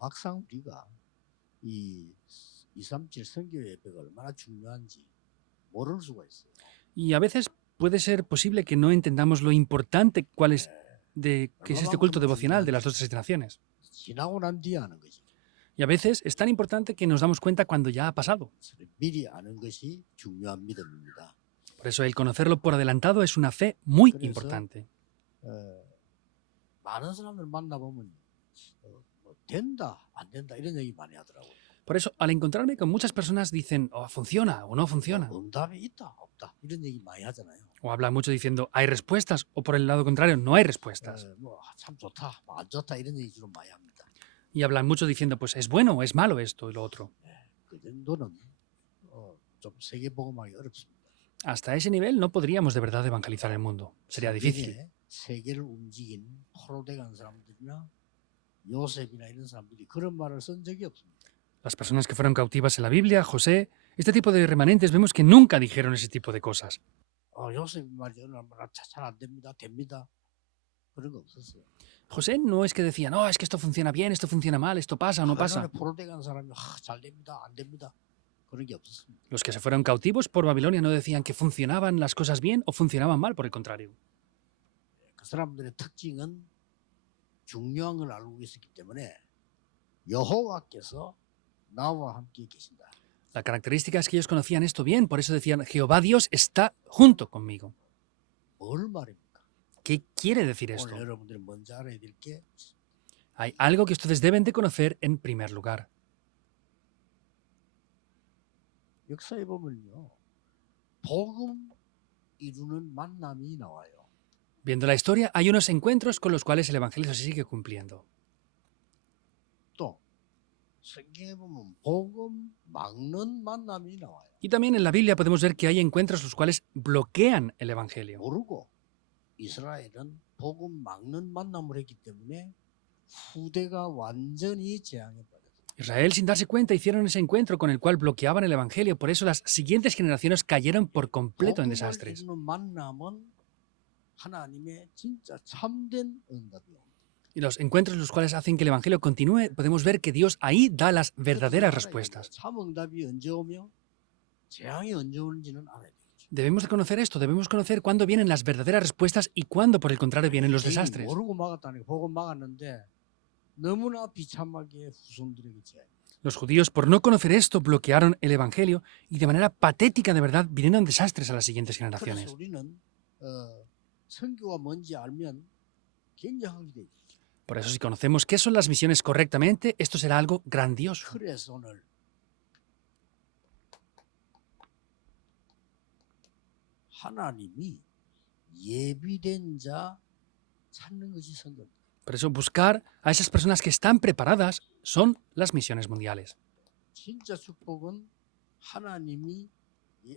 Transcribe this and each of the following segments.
막상 우리가 이 237 선교 예배가 얼마나 중요한지 모를 수가 있어요. Y a veces puede ser posible que no entendamos lo importante cuál es de que es este culto devocional de las dos generaciones. 지나고 난 뒤에 아는 거지. Y a veces es tan importante que nos damos cuenta cuando ya ha pasado. 미리 아는 것이 중요한 믿음입니다. Por eso el conocerlo por adelantado es una fe muy 그래서, importante. 많은 사람들 만나보면 뭐 된다 안 된다 이런 얘기 많이 하더라고요. Por eso al encontrarme con muchas personas dicen, oh, funciona o no funciona. 응답이 있다 없다 이런 얘기 많이 하잖아요. O hablan mucho diciendo, hay respuestas, o por el lado contrario, no hay respuestas. 참 좋다, 안 좋다 이런 얘기 주로 많이 합니다. Y hablan mucho diciendo, pues es bueno o es malo esto y lo otro. 그 정도는 좀 세계 복음하기 어렵습니다. Hasta ese nivel no podríamos de verdad evangelizar el mundo. Sería difícil. 세계를 움직인 포로돼 간 사람들이나 요셉이나 이런 사람들이 그런 말을 쓴 적이 없습니다. Las personas que fueron cautivas en la Biblia, José, este tipo de remanentes, vemos que nunca dijeron ese tipo de cosas. 요셉이 말이죠. 잘 안 됩니다. 됩니다. 그런 거 없었어요. José no es que decía, no, es que esto funciona bien, esto funciona mal, esto pasa o no pasa. 포로돼 간 사람이 잘 됩니다. 안 됩니다. 그런 게 없었습니다. Los que se fueron cautivos por Babilonia no decían que funcionaban las cosas bien o funcionaban mal, por el contrario. 그 사람들의 특징은 중요한 걸 알고 있었기 때문에 여호와께서 나와 함께 계신다. La característica es que ellos conocían esto bien, por eso decían, Jehová Dios está junto conmigo. 뭘 말입니까? ¿Qué quiere decir esto? 오늘 여러분들이 먼저 알아야 될 게 Hay algo que ustedes deben de conocer en primer lugar. 역사에 보면요. 복음 이루는 만남이 나와요. Viendo la historia, hay unos encuentros con los cuales el evangelio se sigue cumpliendo. 또 성경에 보면 복음 막는 만남이 나와요. Y también en la Biblia podemos ver que hay encuentros los cuales bloquean el evangelio. 모르고 이스라엘은 복음 막는 만남을 했기 때문에 후대가 완전히 재앙에 빠졌어요. Israel, sin darse cuenta, hicieron ese encuentro con el cual bloqueaban el evangelio. Por eso las siguientes generaciones cayeron por completo en desastres. 복음을 이루는 만남은 하나님의 진짜 참된 응답이요. Y los encuentros los cuales hacen que el evangelio continúe, podemos ver que Dios ahí da las verdaderas respuestas. 참 응답이 언제 오며 재앙이 언제 오는지는 알아야 돼요. Debemos de conocer esto, debemos conocer cuándo vienen las verdaderas respuestas y cuándo, por el contrario, vienen los desastres. 모르고 막았다니까 복음 막았는데 너무나 비참하게 후손들에게 재앙. Los judíos, por no conocer esto, bloquearon el evangelio y de manera patética, de verdad, vinieron desastres a las siguientes generaciones. 그래서 우리는 선교가 뭔지 알면 굉장하게 되죠. Por eso, si conocemos qué son las misiones correctamente, esto será algo grandioso. 그래서 오늘 하나님이 예비된 자 찾는 것이 선교입니다. Por eso, buscar a esas personas que están preparadas son las misiones mundiales. 진짜 축복은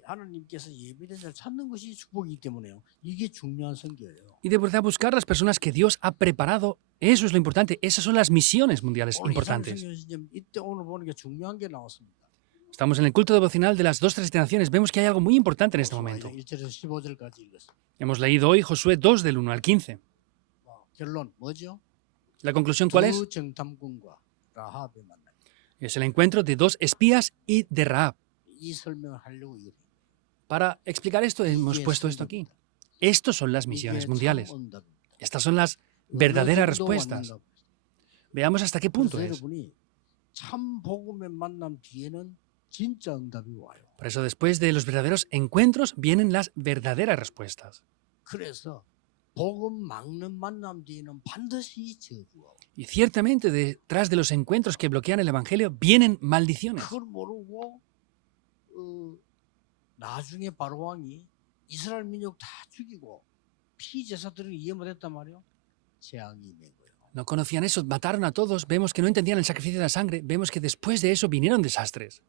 하나님께서 예비된 자를 찾는 것이 축복이기 때문에요. 이게 중요한 선교예요. Y de verdad buscar las personas que Dios ha preparado, eso es lo importante. Esas son las misiones mundiales importantes. 이때 오늘 보니까 중요한 게 나왔습니다. Estamos en el culto devocional de las dos generaciones. Vemos que hay algo muy importante en este momento. 1절에서 15절까지 읽었습니다. Hemos leído hoy Josué 2 del 1 al 15. 결론 뭐죠? ¿La conclusión cuál es? 두 정탐꾼과 라합의 만남. Es el encuentro de dos espías y de Rahab. 이 설명을 하려고 이거. Para explicar esto hemos puesto esto aquí. Estos son las misiones mundiales. Estas son las verdaderas respuestas. Veamos hasta qué punto es. 참 복음의 만남 뒤에는 진짜 응답이 와요. Por eso después de los verdaderos encuentros vienen las verdaderas respuestas. 그래서 복음 막는 만남 뒤에는 반드시 저주와. Y ciertamente detrás de los encuentros que bloquean el evangelio vienen maldiciones. 그걸 모르고 나중에 바로 왕이 이스라엘 민족 다 죽이고 피제사들을 이해 못했단 말이에요. 재앙이 있는 거예요. No conocían eso, mataron a todos. Vemos que no entendían el sacrificio de la sangre. Vemos que después de eso vinieron desastres.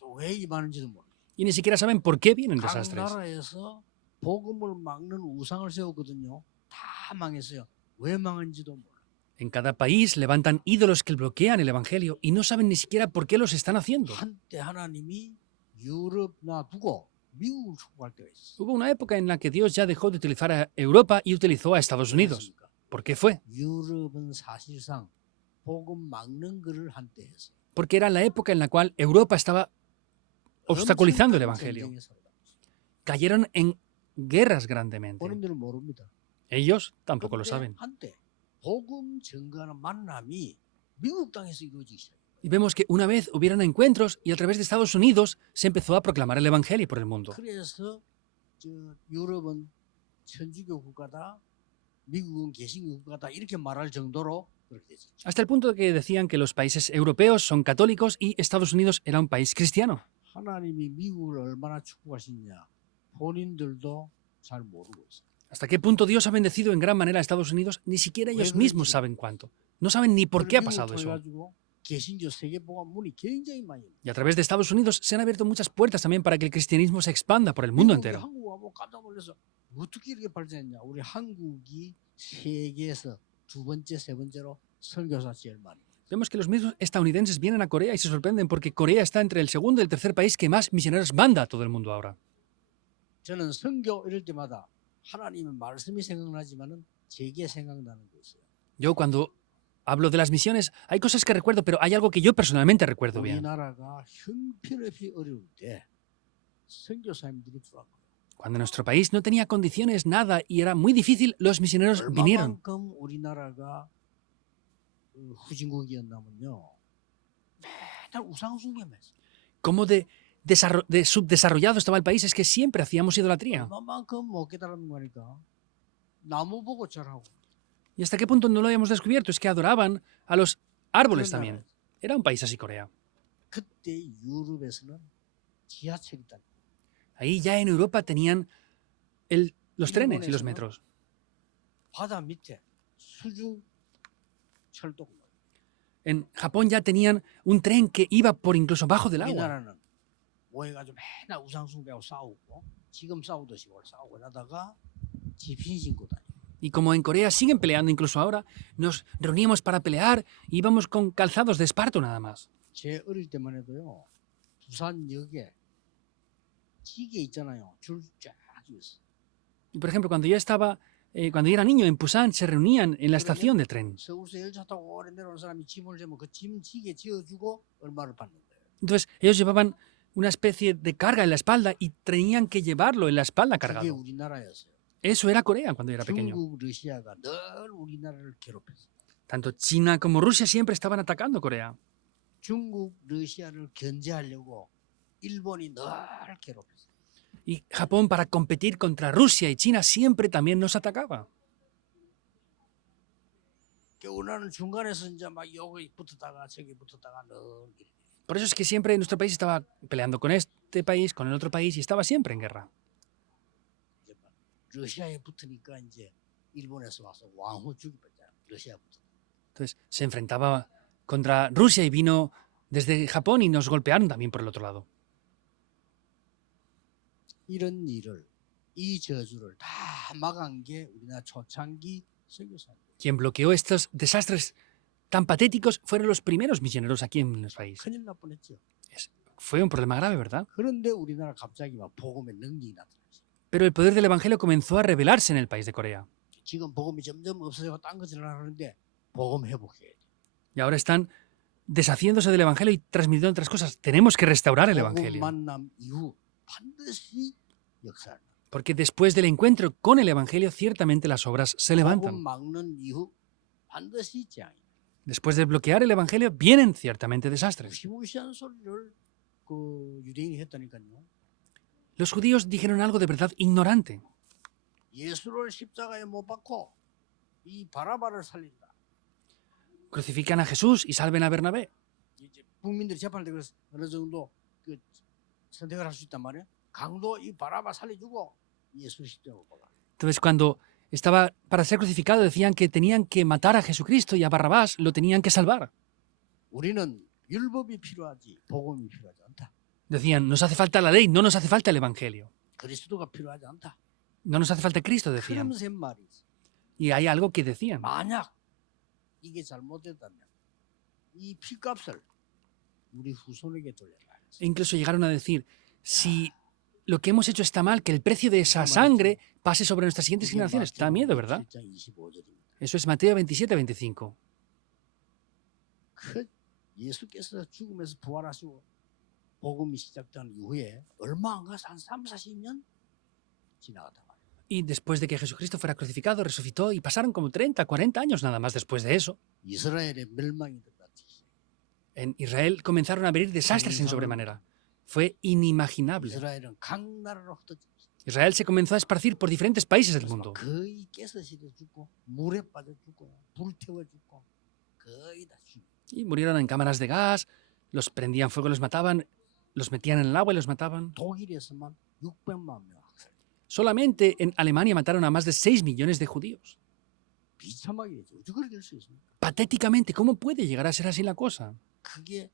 또 왜 임하는지도 몰라. Y ni siquiera saben por qué vienen 각 desastres. 나라에서 복음을 막는 우상을 세웠거든요. 다 망했어요. 왜 망한지도 몰라. En cada país levantan ídolos que bloquean el evangelio y no saben ni siquiera por qué los están haciendo. 한때 하나님이 유럽 놔두고 미국을 축복할 때가 있어. Hubo una época en la que Dios ya dejó de utilizar a Europa y utilizó a Estados Unidos. ¿Por qué fue? 유럽은 사실상 복음 막는 거를 한때 했어요. porque era la época en la cual Europa estaba obstaculizando el Evangelio. 전쟁에 살아가고 있어요. Cayeron en guerras grandemente. 본인들은 모릅니다. Ellos tampoco lo 그런데 saben. 한때 복음 증거하는 만남이 미국 땅에서 이루어지기 시작해요. Y vemos que una vez hubieron encuentros y a través de Estados Unidos se empezó a proclamar el Evangelio por el mundo. 그래서 저 유럽은 천주교 국가다, 미국은 개신교 국가다 이렇게 말할 정도로 그렇게 됐죠. Hasta el punto de que decían que los países europeos son católicos y Estados Unidos era un país cristiano. 하나님이 미국을 얼마나 축복하시냐 본인들도 잘 모르고 있어요. Hasta qué punto Dios ha bendecido en gran manera a Estados Unidos, ni siquiera ellos mismos saben cuánto. No saben ni por qué ha pasado eso. 개신교 세계복음 문이 굉장히 많이 열려요. Y a través de Estados Unidos se han abierto muchas puertas también para que el cristianismo se expanda por el mundo 미국이 entero. 한국 와보고 깜짝 놀라서 어떻게 이렇게 발전했냐. 우리 한국이 세계에서 두 번째, 세 번째로 선교사 제일 많이. Vemos que los mismos estadounidenses vienen a Corea y se sorprenden porque Corea está entre el segundo y el tercer país que más misioneros manda a todo el mundo ahora. 저는 선교 이럴 때마다 하나님의 말씀이 생각나지만은 제게 생각나는 게 있어요. Yo cuando hablo de las misiones, hay cosas que recuerdo, pero hay algo que yo personalmente recuerdo bien. 우리나라가 형편없이 어려울 때 선교사님들이 들어왔고 Cuando nuestro país no tenía condiciones, nada, y era muy difícil, los misioneros vinieron. 얼마만큼 우리나라가 후진국이었냐면요. 맨날 우상숭배했어요. Cómo de subdesarrollado estaba el país, es que siempre hacíamos idolatría. 얼마만큼 못 깨달은 거니까 나무 보고 절하고. ¿Y hasta qué punto no lo habíamos descubierto? Es que adoraban a los árboles 그런 también. 나라예요. Era un país así Corea. 그때 유럽에서는 지하철이 있다. Ahí ya en Europa tenían los trenes y los metros. 바다 밑에 수중 철도가. En Japón ya tenían un tren que iba por incluso bajo del agua. 우리나라는 모여가지고 맨날 우상숭배하고 싸우고 지금 싸우듯이 뭘 싸우고 하다가 지핀 신고 다니. Y como en Corea siguen peleando incluso ahora, nos reuníamos para pelear y íbamos con calzados de esparto nada más. 제 어릴 때만 해도요. 부산역에 지게 있잖아요. 줄 쫙 있어. Y por ejemplo, cuando yo era niño en Pusan, se reunían en la estación de tren. 서울서 열차 타고 오래 내려오는 사람이 짐을 지면 그 짐 지게 지어주고 얼마를 받는 거예요. Entonces, ellos llevaban una especie de carga en la espalda y tenían que llevarlo en la espalda 그게 cargado. 우리나라였어요. Eso era Corea cuando yo era pequeño. 중국, 러시아가 늘 우리나라를 괴롭혔어요. Tanto China como Rusia siempre estaban atacando Corea. 중국, 러시아를 견제하려고 일본이 늘 괴롭혔어요. Y Japón, para competir contra Rusia y China, siempre también nos atacaba. 우리나라는 중간에서 이제 막 여기 붙었다가 저기 붙었다가 늘 Por eso es que siempre nuestro país estaba peleando con este país, con el otro país y estaba siempre en guerra. 이제 막 러시아에 붙으니까 이제 일본에서 와서 왕후 죽이었잖아요. 러시아 붙어. Entonces se enfrentaba contra Rusia y vino desde Japón y nos golpearon también por el otro lado. 이런 일을 이 저주를 다 막은 게 우리나라 초창기 선교사들. Quien bloqueó estos desastres tan patéticos fueron los primeros misioneros aquí en nuestro país. 큰일 날 뻔했죠. Fue un problema grave, ¿verdad? 그런데 우리나라 갑자기 막 복음의 능력이 나타났어요. Pero el poder del Evangelio comenzó a revelarse en el país de Corea. 지금 복음이 점점 없어지고 딴 것을 하는데 복음 회복해야 돼. Y ahora están deshaciéndose del Evangelio y transmitiendo otras cosas. Tenemos que restaurar el 복음 Evangelio. 만남 이후 반드시 역사를. Porque después del encuentro con el Evangelio, ciertamente las obras se 복음 levantan. 막는 이후 반드시 재앙이. Después de bloquear el Evangelio, vienen ciertamente desastres. 무시무시한 소리를 그 유대인이 했다니까요. Los judíos dijeron algo de verdad ignorante. 예수를 십자가에 못 박고 이 바라바를 살린다. Crucifican a Jesús y salven a Bernabé. 이제 국민들이 재판할 때 그래서 어느 정도 그 선택을 할 수 있단 말이에요. 강도 이 바라바 살려주고 예수 십자가 못 박아. Entonces, cuando estaba para ser crucificado, decían que tenían que matar a Jesucristo y a Barrabás lo tenían que salvar. 우리는 율법이 필요하지 복음이 필요하지 않다. Decían, nos hace falta la ley, no nos hace falta el Evangelio. 그리스도가 필요하지 않다. No nos hace falta Cristo, decían. 그러면서 말이 있어. Y hay algo que decían. 만약 이게 잘못됐다면 이 피값을 우리 후손에게 돌려라. E incluso llegaron a decir, si lo que hemos hecho está mal, que el precio de esa sangre pase sobre nuestras siguientes generaciones. Da miedo, ¿verdad? Eso es Mateo 27, 25. 그 예수께서 죽음에서 부활하시고 복음이 시작된 이후에 얼마 안 가서 한 3, 40년 지나갔단 말이에요. Y después de que Jesucristo fuera crucificado, resucitó y pasaron como 30, 40 años nada más después de eso. 이스라엘의 멸망이 들어갔지. En Israel comenzaron a venir desastres en sobremanera. Fue inimaginable. 이스라엘은 각 나라로 흩어졌어. Israel se comenzó a esparcir por diferentes países del mundo. 거의 깨서시려 죽고 물에 빠져 죽고 불태워 죽고 거의 다 죽고. Y murieron en cámaras de gas, los prendían fuego y los mataban, los metían en el agua y los mataban. 독일에서만 600만 명 학살. Solamente en Alemania mataron a más de 6 millones de judíos. 비참하게 어떻게 그렇게 될 수 있습니까? Patéticamente, ¿cómo puede llegar a ser así la cosa? 그게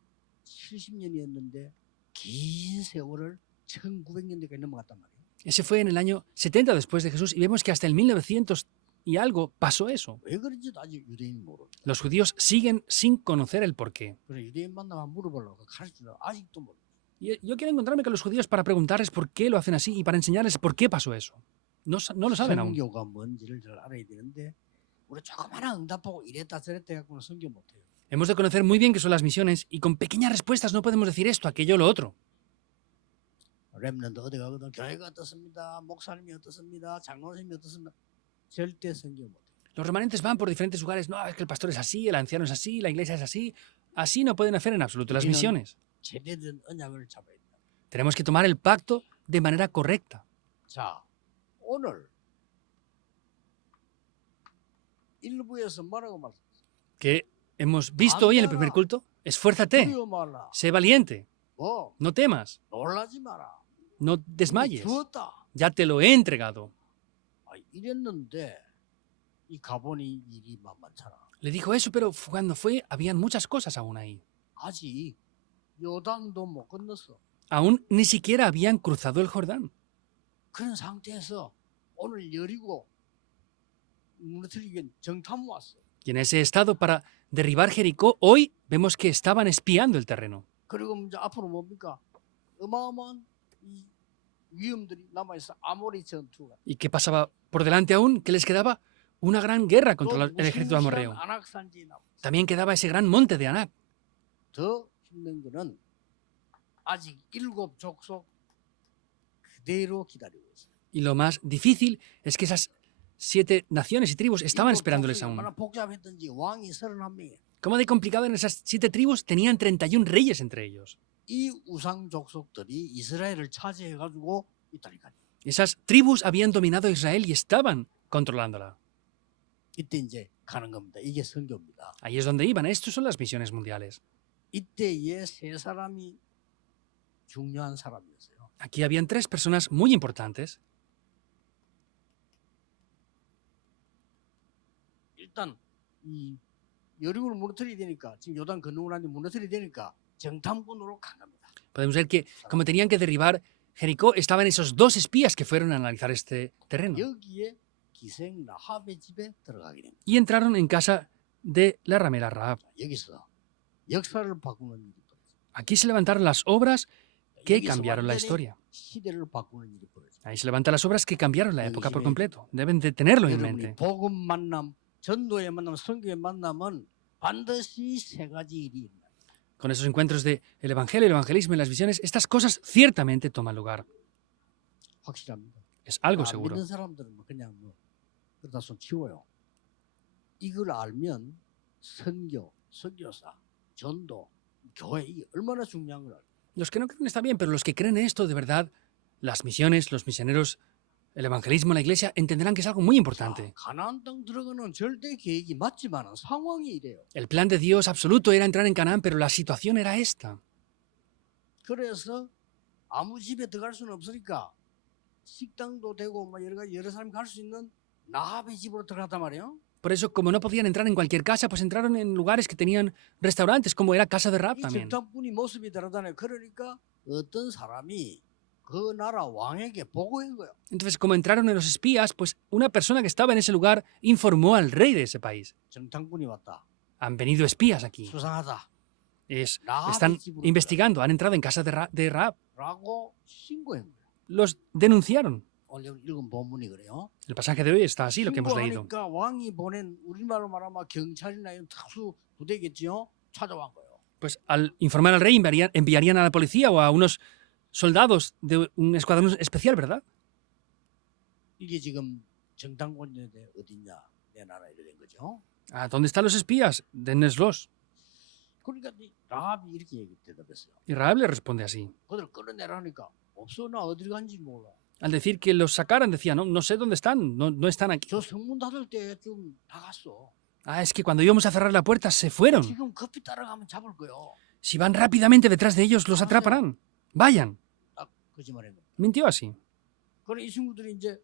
70년이었는데 긴 세월을 1900년대까지 넘어갔단 말이에요. Ese fue en el año 70 después de Jesús y vemos que hasta el 1900 y algo pasó eso. 왜 그런지도 아직 유대인이 모르죠. Los judíos siguen sin conocer el porqué. 그래 유대인 만나면 물어보려고 가르치려 아직도 모르죠. Y yo quiero encontrarme con los judíos para preguntarles por qué lo hacen así y para enseñarles por qué pasó eso. No lo saben aún. 성교가 뭔지를 잘 알아야 되는데 우리 조그마한 응답하고 이랬다 저랬다 해갖고는 성교 못해요. Hemos de conocer muy bien qué son las misiones y con pequeñas respuestas no podemos decir esto, aquello, lo otro. 렘넌트 어디 가거든 교회가 어떻습니다. 목사님이 어떻습니다. 장로님이 어떻습니다. 절대 성교 못해요. Los remanentes van por diferentes lugares. No, es que el pastor es así, el anciano es así, la iglesia es así. Así no pueden hacer en absoluto las misiones. 제대된 언약을 잡아야 된다. Tenemos que tomar el pacto de manera correcta. 자, 오늘 일부에서 뭐라고 말씀하셨어요? Que hemos visto hoy en el primer culto. Esfuérzate, 두려워 말라. sé valiente, 뭐 no temas, 놀라지 마라. no desmayes. 주었다. Ya te lo he entregado. 이랬는데 이 가보니 일이 만만찮아. Le dijo eso, pero cuando fue, habían muchas cosas aún ahí. 아직 요단도 못 건넜어. Aún ni siquiera habían cruzado el Jordán. 그런 상태에서 오늘 여리고 무너뜨리기 위한 정탐 왔어. Y en ese estado, para derribar Jericó, hoy vemos que estaban espiando el terreno. 그리고 이제 앞으로 뭡니까? 어마어마한 이 위험들이 남아있어. 아모리 전투가. ¿Y qué pasaba por delante aún? Que les quedaba una gran guerra contra el ejército amorreo. 안악산지 남. También quedaba ese gran monte de Anac. 더 힘든 거는 아직 7 족속 그대로 기다리고 있어요. Y lo más difícil es que esas 7 naciones y tribus estaban esperándoles aún. 얼마나 복잡했던지 왕이 31명이에요. ¿Cómo de complicado en esas 7 tribus? Tenían 31 reyes entre ellos. 이 우상 족속들이 이스라엘을 차지해가지고 있다니까요. Esas tribus habían dominado a Israel y estaban controlándola. 이때 이제 가는 겁니다. 이게 선교입니다. Ahí es donde iban. Estos son las misiones mundiales. 이때에 세 사람이 중요한 사람이었어요. Aquí habían 3 personas muy importantes. 일단 이 여리고를 무너뜨려야 되니까 지금 요단 건너고 나니 무너뜨려야 되니까 정탐꾼으로 간 겁니다. Podemos ver que, como tenían que derribar Jericó, estaban esos 2 espías que fueron a analizar este terreno. 여기에 기생 라합의 집에 들어가게 됩니다. Y entraron en casa de la ramera Rahab. 여기서 역사를 바꾸는 일이 벌어져요. Aquí se levantaron las obras que 여기서 cambiaron la 완전히 historia. 시대를 바꾸는 일이 벌어져요. Ahí se levantan las obras que cambiaron la época por completo. Deben de tenerlo en 여러분이 mente. 복음 만남, 전도의 만남, 선교의 만남은 반드시 세 가지 일이 일어나요. Con esos encuentros de el evangelio, el evangelismo y las visiones, estas cosas ciertamente toman lugar. 확실합니다. Es algo 안 seguro. 믿는 사람들은 그냥 그러다 손 치워요. 이걸 알면 선교, 선교사, 전도, 교회 이게 얼마나 중요한 걸 알아요. Los que no creen está bien, pero los que creen esto de verdad, las misiones, los misioneros, el evangelismo, la iglesia, entenderán que es algo muy importante. 가나안 땅 들어가는 절대 계획이 맞지만 상황이 이래요. El plan de Dios absoluto era entrar en Canaán, pero la situación era esta. 그래서 아무 집에 들어갈 수는 없으니까 식당도 되고 뭐 여러 사람이 갈 수 있는 라합의 집으로 들어갔단 말이에요. Por eso, como no podían entrar en cualquier casa, pues entraron en lugares que tenían restaurantes, como era casa de Rahab 이 también. 정탐꾼이 모습이 다르다네. 그러니까 어떤 사람이 그 나라 왕에게 보고한 거예요. Entonces, como entraron en los espías, pues una persona que estaba en ese lugar informó al rey de ese país. 정탐꾼이 왔다. Han venido espías aquí. 수상하다. Están investigando, han entrado en casa de Rahab. 라고 신고한 거예요. Los denunciaron. 오늘 읽은 본문이 그래요. El pasaje de hoy está así, lo que hemos leído. 신고하니까 왕이 보낸 우리말로 말하면 경찰이나 이런 특수 부대겠죠. 찾아온 거예요. Pues al informar al rey enviarían a la policía o a unos soldados de un escuadrón especial, ¿verdad? 이게 지금 정탐꾼인데 어딨냐 내 나라 이래 된 거죠. ¿A dónde están los espías? Dennoslos. 그러니까 이 라합이 이렇게 대답했어요. Y Rahab le responde así. 그들 끌어내라니까 없어 나 어디 간지 몰라. Al decir que los sacaran, decía, no, no sé dónde están, no están aquí. 저 성문 닫을 때 좀 나갔어. Ah, es que cuando íbamos a cerrar la puerta se fueron. 지금 급히 따라가면 잡을 거요. Si van rápidamente detrás de ellos, los atraparán. Vayan. 딱 거짓말한 거. Mintió así. 그래 이 친구들이 이제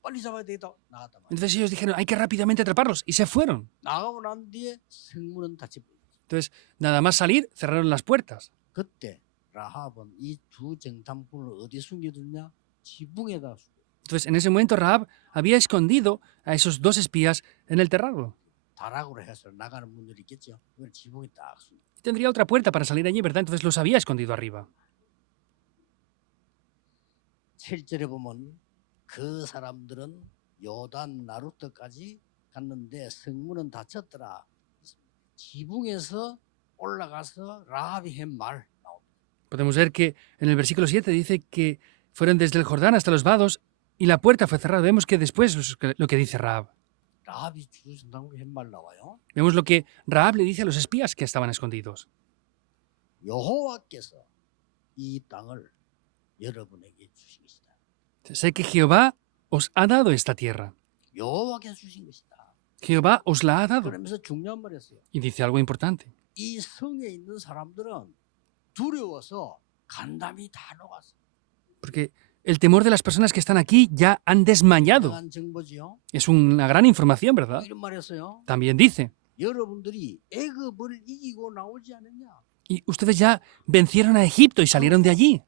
빨리 잡아야 되겠다 나갔단 말이야. Entonces ellos dijeron, hay que rápidamente atraparlos. Y se fueron. 나가고 난 뒤에 성문은 닫혀 버렸어. Entonces, nada más salir, cerraron las puertas. 그때 라합은 이 두 정탐꾼을 어디 숨겨뒀냐? 지붕에다 숨겨. Entonces, en ese momento, Rahab había escondido a esos dos espías en el terrado. 다락으로 해서 나가는 문들이 있겠죠. 그걸 지붕에 딱 숨겨. Tendría otra puerta para salir allí, ¿verdad? Entonces los había escondido arriba. 7절에 보면 그 사람들은 요단 나루터까지 갔는데 성문은 닫혔더라. 지붕에서 올라가서 라합이 한 말 나옵니다. Podemos ver que en el versículo 7 dice que fueron desde el Jordán hasta los vados y la puerta fue cerrada. Vemos que después lo que dice Rahab. 라합이 주선당국에 한 말 나와요. Vemos lo que Rahab le dice a los espías que estaban escondidos. 여호와께서 이 땅을 여러분에게 주신 것이다. Sé que Jehová os ha dado esta tierra. 여호와께서 주신 것이다. Jehová os la ha dado. 그러면서 중요한 말 했어요. Y dice algo importante. 이 성에 있는 사람들은 두려워서 간담이 다 녹았어. Porque el temor de las personas que están aquí ya han desmayado. 강한 정보지요. Es una gran información, ¿verdad? 이런 말 했어요. También dice, 여러분들이 애굽을 이기고 나오지 않았냐? y ustedes ya vencieron a Egipto y salieron de allí.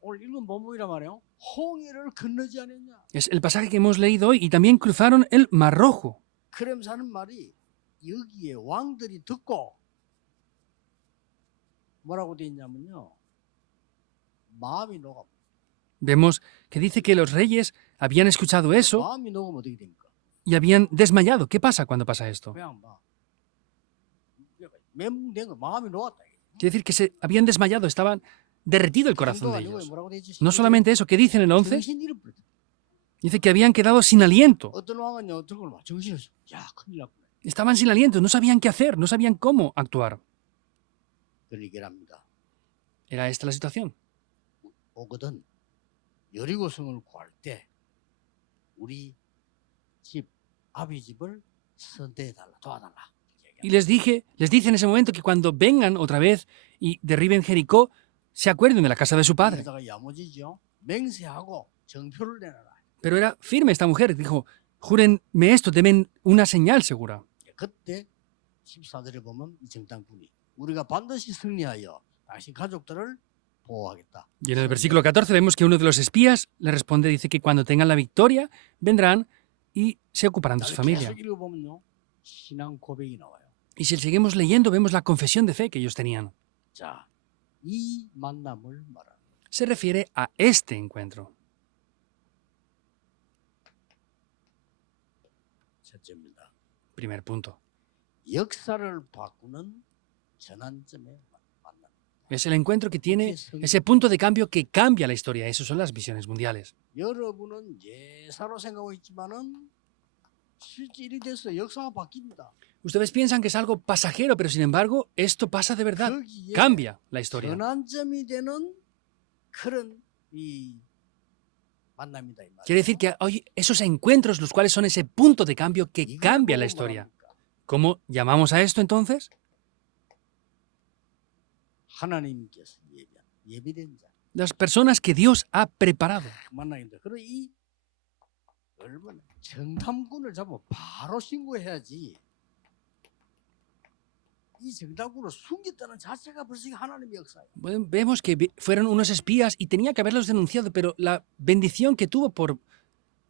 오늘 읽은 본문이란 말이에요. 홍해를 건너지 않았냐? Es el pasaje que hemos leído hoy y también cruzaron el Mar Rojo. 그러면서 하는 말이 여기에 왕들이 듣고 뭐라고 돼 있냐면요. 마음이 녹아. Vemos que dice que los reyes habían escuchado eso 마음이 녹으면 어떻게 됩니까? y habían desmayado. ¿Qué pasa cuando pasa esto? 그냥 막 멘붕된 거 마음이 녹았다. Quiere decir que se habían desmayado, estaban derretido el corazón de 아니고 ellos. 뭐라고 돼 있지? No solamente eso, ¿qué dice en el 11? 정신 잃어버렸다. Dice que habían quedado sin aliento. 어떤 왕은요, 어떤 걸 막 정신을 없어. 야, 큰일 났구나. Estaban sin aliento, no sabían qué hacer, no sabían cómo actuar. 그런 얘기를 합니다. Era esta la situación. 오거든 여리고성을 구할 때 우리 집 아비 집을 선대해달라 도와달라. Y les dice en ese momento que cuando vengan otra vez y derriben Jericó, se acuerden de la casa de su padre. 여자가 야무지죠. 맹세하고 정표를 내놔라. Pero era firme esta mujer, dijo, júrenme esto, denme una señal segura. 그때 14절에 보면 이 정탐꾼이 우리가 반드시 승리하여 당신 가족들을 보호하겠다. Y en el versículo 14 vemos que uno de los espías le responde, dice que cuando tengan la victoria, vendrán y se ocuparán de su familia. 계속 읽어보면요. 신앙 고백이 나와요. Y si seguimos leyendo, vemos la confesión de fe que ellos tenían. 자, 이 만남을 말하는 Se refiere a este encuentro. 첫째입니다. Primer punto. 역사를 바꾸는 전환점에 만남. Es el encuentro que tiene ese punto de cambio que cambia la historia. Esas son las misiones mundiales. 여러분은 예사로 생각하고 있지만은 실제 일이 됐어. 역사가 바뀝니다. Ustedes piensan que es algo pasajero, pero sin embargo, esto pasa de verdad. 거기에 Cambia la historia. 전환점이 되는 그런 이 만남이다 이 말이에요. Quiere decir que hay esos encuentros los cuales son ese punto de cambio que 이걸 cambia la 보고 historia. 뭐랍니까? ¿Cómo llamamos a esto entonces? 하나님께서 예비된 자 Las personas que Dios ha preparado. 만나겠다. 그럼 이 얼마나 정탐꾼을 잡으면 바로 신고해야지. 이 정탐꾼을 숨겼다는 자체가 벌써 하나님의 역사예요. Bueno, vemos que fueron unos espías y tenía que haberlos denunciado, pero la bendición que tuvo por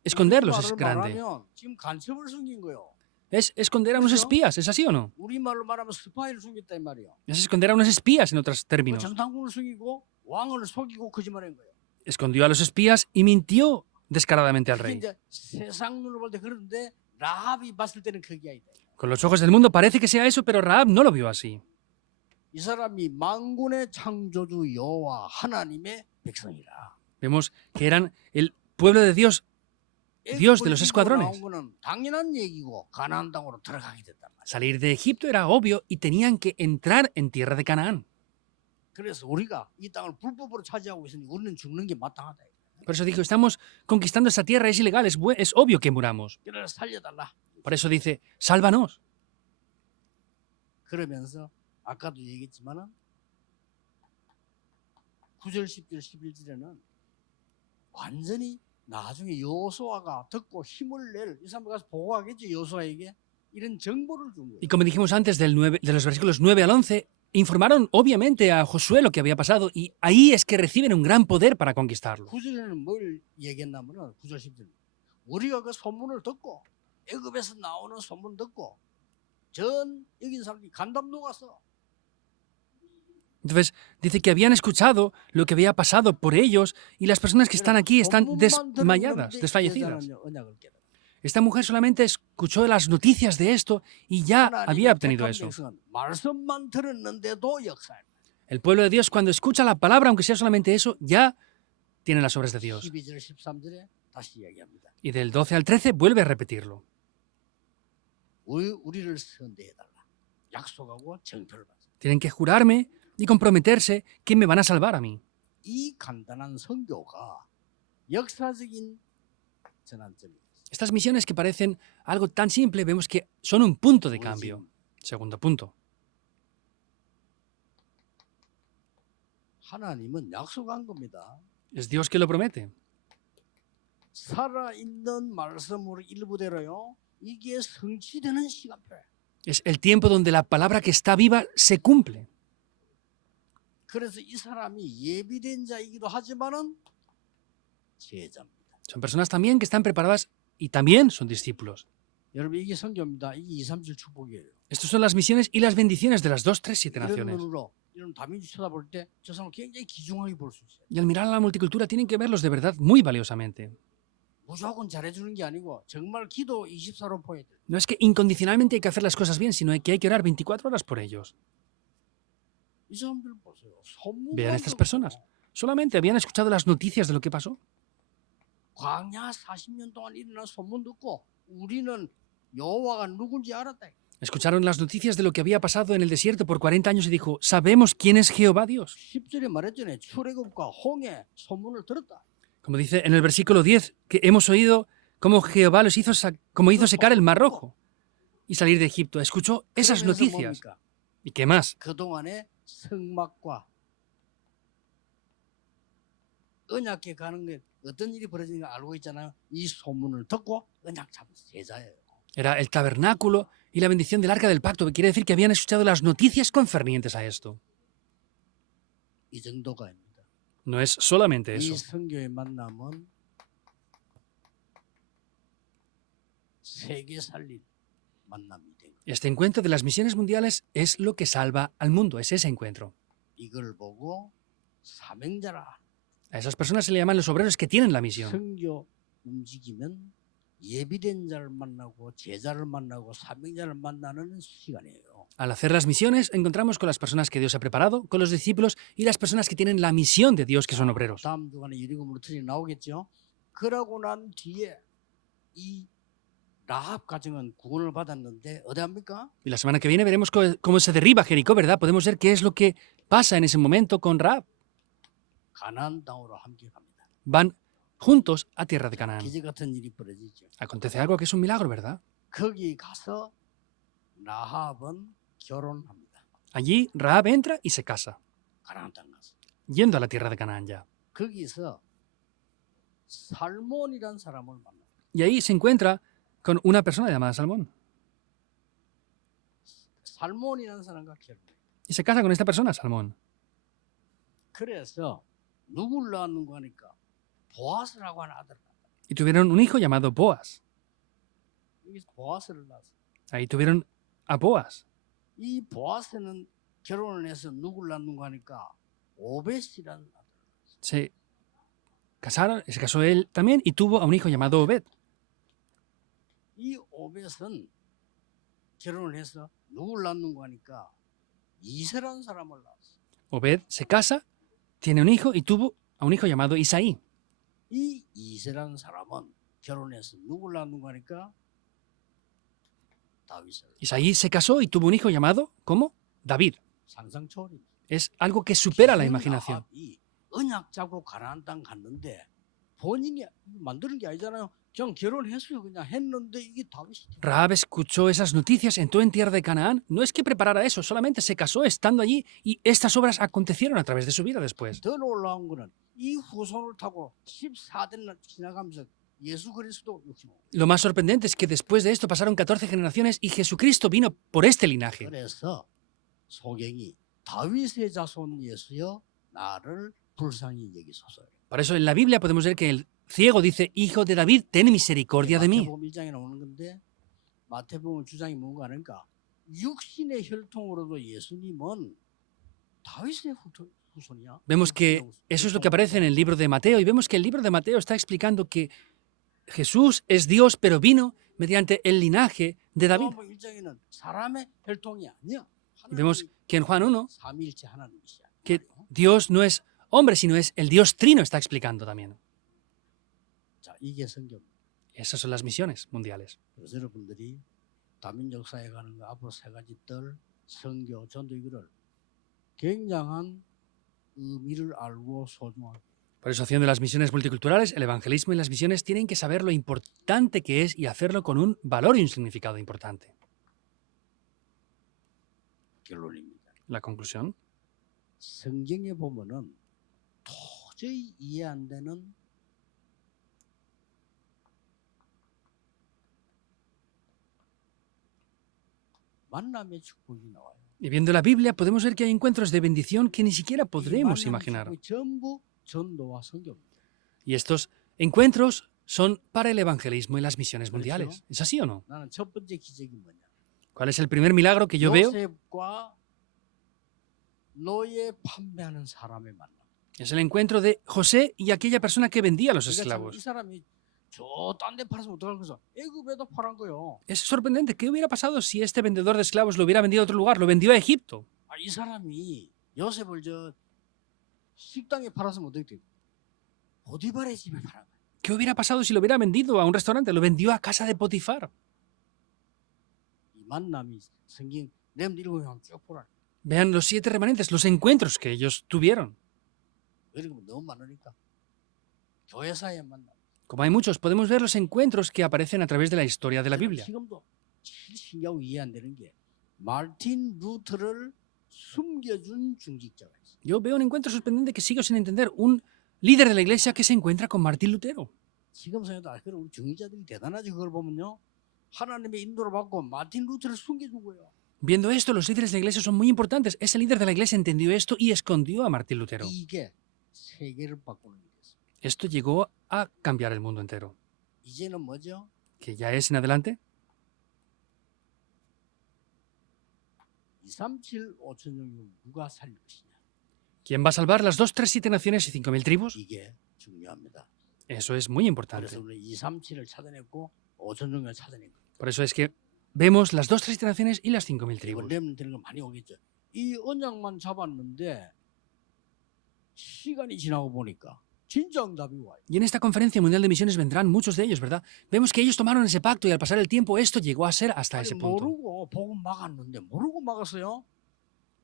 esconderlos es 우리말로 grande. 말하면 지금 간첩을 숨긴 거요. Es esconder a unos espías, ¿es así o no? 우리말로 말하면 스파이를 숨겼다 이 말이에요. Es esconder a unos espías en otros términos. 정탐꾼을 숨기고 왕을 속이고 거짓말한 거예요. Escondió a los espías y mintió descaradamente al 그게 rey. 이제 세상 눈으로 볼 때 그런데 라합이 봤을 때는 그게 아니다. Con los ojos del mundo parece que sea eso, pero Rahab no lo vio así. 이 사람이 만군의 창조주 여호와 하나님의 백성이라. Vemos que eran el pueblo de Dios, Dios de los escuadrones. 나온 거는 당연한 얘기고 가나안 땅으로 들어가게 됐단 말이야. Salir de Egipto era obvio y tenían que entrar en tierra de Canaán. 그래서 우리가 이 땅을 불법으로 차지하고 있으니 우리는 죽는 게 마땅하다. Por eso dijo, estamos conquistando esa tierra, es ilegal, es obvio que muramos. 그래서 살려달라. Por eso dice, sálvanos. 그러면서 아까도 얘기했지만은 9절, 10절, 11절에는 완전히 나중에 여호수아가 듣고 힘을 낼, 이 사람 가서 보고하겠지 여호수아에게 이런 정보를 준 거예요. Y como dijimos antes de los versículos 9 al 11, informaron obviamente a Josué lo que había pasado y ahí es que reciben un gran poder para conquistarlo. 9절에는 뭘 얘기했냐면은 9절, 10절 우리가 그 소문을 듣고 애굽에서 나오는 소문 듣고 전 여기 있는 사람들이 간담 녹았어. Entonces, dice que habían escuchado lo que había pasado por ellos y las personas que están aquí están desmayadas, desfallecidas. Esta mujer solamente escuchó las noticias de esto y ya había obtenido eso. El pueblo de Dios, cuando escucha la palabra, aunque sea solamente eso, ya tiene las obras de Dios. Y del 12 al 13 vuelve a repetirlo. Tienen que jurarme y comprometerse que me van a salvar a mí. Estas misiones que parecen algo tan simple, vemos que son un punto de cambio. Segundo punto. Es Dios que lo promete. Es el tiempo donde la palabra que está viva se cumple. Son personas también que están preparadas y también son discípulos. Estas son las misiones y las bendiciones de las 2, 3, 7 naciones. Y al mirar a la multicultura tienen que verlos de verdad muy valiosamente. No es que incondicionalmente hay que hacer las cosas bien, sino que hay que orar 24 horas por ellos. Vean estas personas. Solamente habían escuchado las noticias de lo que pasó. Escucharon las noticias de lo que había pasado en el desierto por 40 años y dijo, sabemos quién es Jehová Dios. Como dice en el versículo 10, que hemos oído cómo Jehová los hizo, como hizo secar el Mar Rojo y salir de Egipto. Escuchó esas noticias. ¿Y qué más? Era el tabernáculo y la bendición del arca del pacto, que quiere decir que habían escuchado las noticias concernientes a esto. No es solamente eso. Este encuentro de las misiones mundiales es lo que salva al mundo, es ese encuentro. A esas personas se le llaman los obreros que tienen la misión. Al hacer las misiones, encontramos con las personas que Dios ha preparado, con los discípulos y las personas que tienen la misión de Dios, que son obreros. Y la semana que viene veremos cómo se derriba Jericó, ¿verdad? Podemos ver qué es lo que pasa en ese momento con Rahab. Van juntos a tierra de Canaán. Acontece algo que es un milagro, ¿verdad? Allí Rahab entra y se casa, yendo a la tierra de Canaán ya. Y ahí se encuentra con una persona llamada Salmón. Y se casa con esta persona, Salmón. Y tuvieron un hijo llamado Boaz. Ahí tuvieron a Boaz. Se casaron, se casó él también y tuvo a un hijo llamado Obed. 이세라는 사람을 낳았어. Obed se casa, tiene un hijo y tuvo a un hijo llamado Isaí. 이 이세라는 사람은 결혼해서 누굴 낳는가 하니까 다윗을. Isaí se casó y tuvo un hijo llamado, ¿cómo? David. 상상 초월이. Es algo que supera la imaginación. 언약 잡고 가나안 땅 갔는데 본인이 만드는 게 아니잖아요. 그냥 결혼했어요. 그냥 했는데 이게 다윗이. Rahab escuchó esas noticias, entró en tierra de Canaán. No es que preparara eso, solamente se casó estando allí y estas obras acontecieron a través de su vida después. 더 놀라운 거는 이 후손을 타고 14대나 지나가면서 예수 그리스도 65. Lo más sorprendente es que después de esto pasaron 14 generaciones y Jesucristo vino por este linaje. 그래서 소경이 다윗의 자손 예수여 나를 불쌍히 여기소서. Por eso en la Biblia podemos ver que el ciego dice, Hijo de David, ten misericordia de mí. 마태복음 1장에 나오는 건데 마태복음 주장이 뭔가 하니까 육신의 혈통으로도 예수님은 다윗의 후손이야. Vemos que eso es lo que aparece en el libro de Mateo y vemos que el libro de Mateo está explicando que Jesús es Dios, pero vino mediante el linaje de David. 요한복음 1장에는 사람의 혈통이 아니야. Y vemos que en Juan 1, 삼위일체 하나님이시야. que Dios no es hombre, sino es el Dios trino, está explicando también. 자, 이게 성경. Esas son las misiones mundiales. 그래서 여러분들이 다민 역사에 가는 거 앞으로 세 가지 뜰 선교, 전도 이거를 굉장한 의미를 알고 소중하게. Por eso, haciendo las misiones multiculturales, el evangelismo y las misiones tienen que saber lo importante que es y hacerlo con un valor y un significado importante. 결론입니다. La conclusión. 성경에 보면은 도저히 이해 안 되는 만남의 축복이 나와요. Y viendo la Biblia podemos ver que hay encuentros de bendición que ni siquiera podremos 이 만남의 imaginar. 축복이 전부 전도와 선교입니다. Y estos encuentros son para el evangelismo y las misiones mundiales. ¿Es así o no? 나는 첫 번째 기적이 뭐냐? ¿Cuál es el primer milagro que yo veo? 요셉과 노예 판매하는 사람의 만남. Es el encuentro de José y aquella persona que vendía a los 그러니까 참 이 esclavos. 사람이 저 딴 데 팔았으면 어떡할 거죠? 애굽에도 팔은 거요. Es sorprendente. ¿Qué hubiera pasado si este vendedor de esclavos lo hubiera vendido a otro lugar? Lo vendió a Egipto. 아, 이 사람이 요셉을 저 식당에 팔았으면 어떻게 돼? 보디발의 집에 팔은 거야. ¿Qué hubiera pasado si lo hubiera vendido a un restaurante? Lo vendió a casa de Potifar. 이 만남이 성경 내용들 읽으면 쭉 보라. Vean los 7 remanentes, los encuentros que ellos tuvieron. 그리고 너무 많으니까 교회사의 만남. Como hay muchos, podemos ver los encuentros que aparecen a través de la historia de la Biblia. 지금도 제일 신기하고 이해 안 되는 게 마틴 루터를 숨겨준 중직자가 있어. Yo veo un encuentro sorprendente que sigo sin entender. Un líder de la iglesia que se encuentra con Martín Lutero. 지금 생각도 아, 그래 우리 중직자들이 대단하지 그걸 보면요. 하나님의 인도를 받고 마틴 루터를 숨겨준 거예요. Viendo esto, los líderes de la iglesia son muy importantes. Ese líder de la iglesia entendió esto y escondió a Martín Lutero. 이게 세계를 바꾸는 일이었어. Esto llegó a cambiar el mundo entero. 이제는 뭐죠? ¿Que ya es en adelante? 237 5천 명을 누가 살릴 것이냐. ¿Quién va a salvar las 2, 3, 7 naciones y 5.000 tribus? 이게 중요합니다. Eso es muy importante. 그래서 우리 237을 찾아냈고 5천 명을 찾아낸 거예요. Por eso es que vemos las 2, 3, 7 naciones y las 5.000 이거 tribus. 되는 거 많이 오겠죠. 이 언약만 잡았는데 시간이 지나고 보니까 진짜 응답이 와요. Y en esta conferencia mundial de misiones vendrán muchos de ellos, ¿verdad? Vemos que ellos tomaron ese pacto y al pasar el tiempo esto llegó a ser hasta 아니, ese punto. 모르고 복음 막았는데 모르고 막았어요.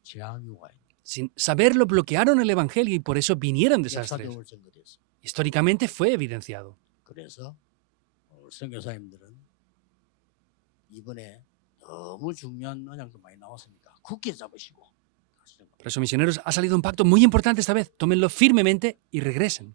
재앙이 와요. Sin saberlo, bloquearon el evangelio y por eso vinieron desastres. 역사적으로 증거됐어. Históricamente fue evidenciado. 그래서 오늘 선교사님들은 이번에 너무 중요한 언약도 많이 나왔으니까 굳게 잡으시고 다시 좀 Por eso, misioneros, ha salido un pacto muy importante esta vez. Tómenlo firmemente y regresen.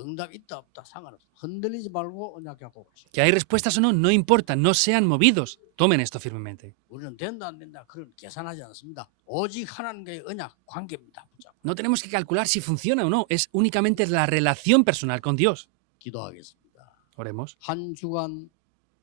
응답 있다 없다 상관없어. 흔들리지 말고 언약 잡고 가시고. Que hay respuestas o no, no importa, no sean movidos. Tomen esto firmemente. 우리는 된다 안 된다 그런 계산하지 않습니다. 오직 하나님과의 언약 관계입니다. 붙잡고. No tenemos que calcular si funciona o no, es únicamente la relación personal con Dios. 기도하겠습니다. Oremos. 한 주간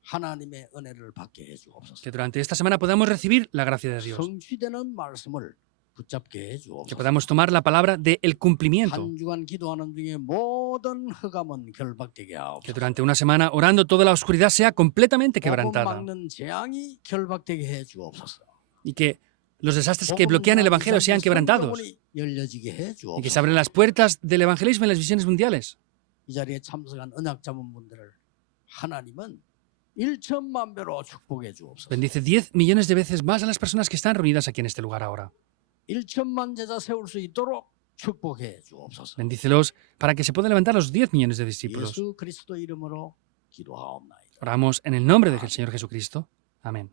하나님의 은혜를 받게 해주옵소서. Que durante esta semana podamos recibir la gracia de Dios. 성취되는 말씀을 붙잡게 Que 해주옵소서. podamos tomar la palabra del cumplimiento. 한 주간 기도하는 중에 모든 흑암은 결박되게 Que 하옵소서. durante una semana orando toda la oscuridad sea completamente 복음 quebrantada. 막는 재앙이 결박되게 해주옵소서. Y que los desastres que bloquean el Evangelio sean quebrantados y que se abran las puertas del evangelismo en las visiones mundiales. 이 자리에 참석한 언약 자문분들을 하나님은 1천만 배로 축복해 주옵소서. Bendice 10 millones de veces más a las personas que están reunidas aquí en este lugar ahora. 1천만 제자 세울 수 있도록 축복해 주옵소서. Bendícelos para que se puedan levantar los 10 millones de discípulos. 예수 그리스도 이름으로 기도하옵나이다. Oramos en el nombre del Señor Jesucristo. Amén.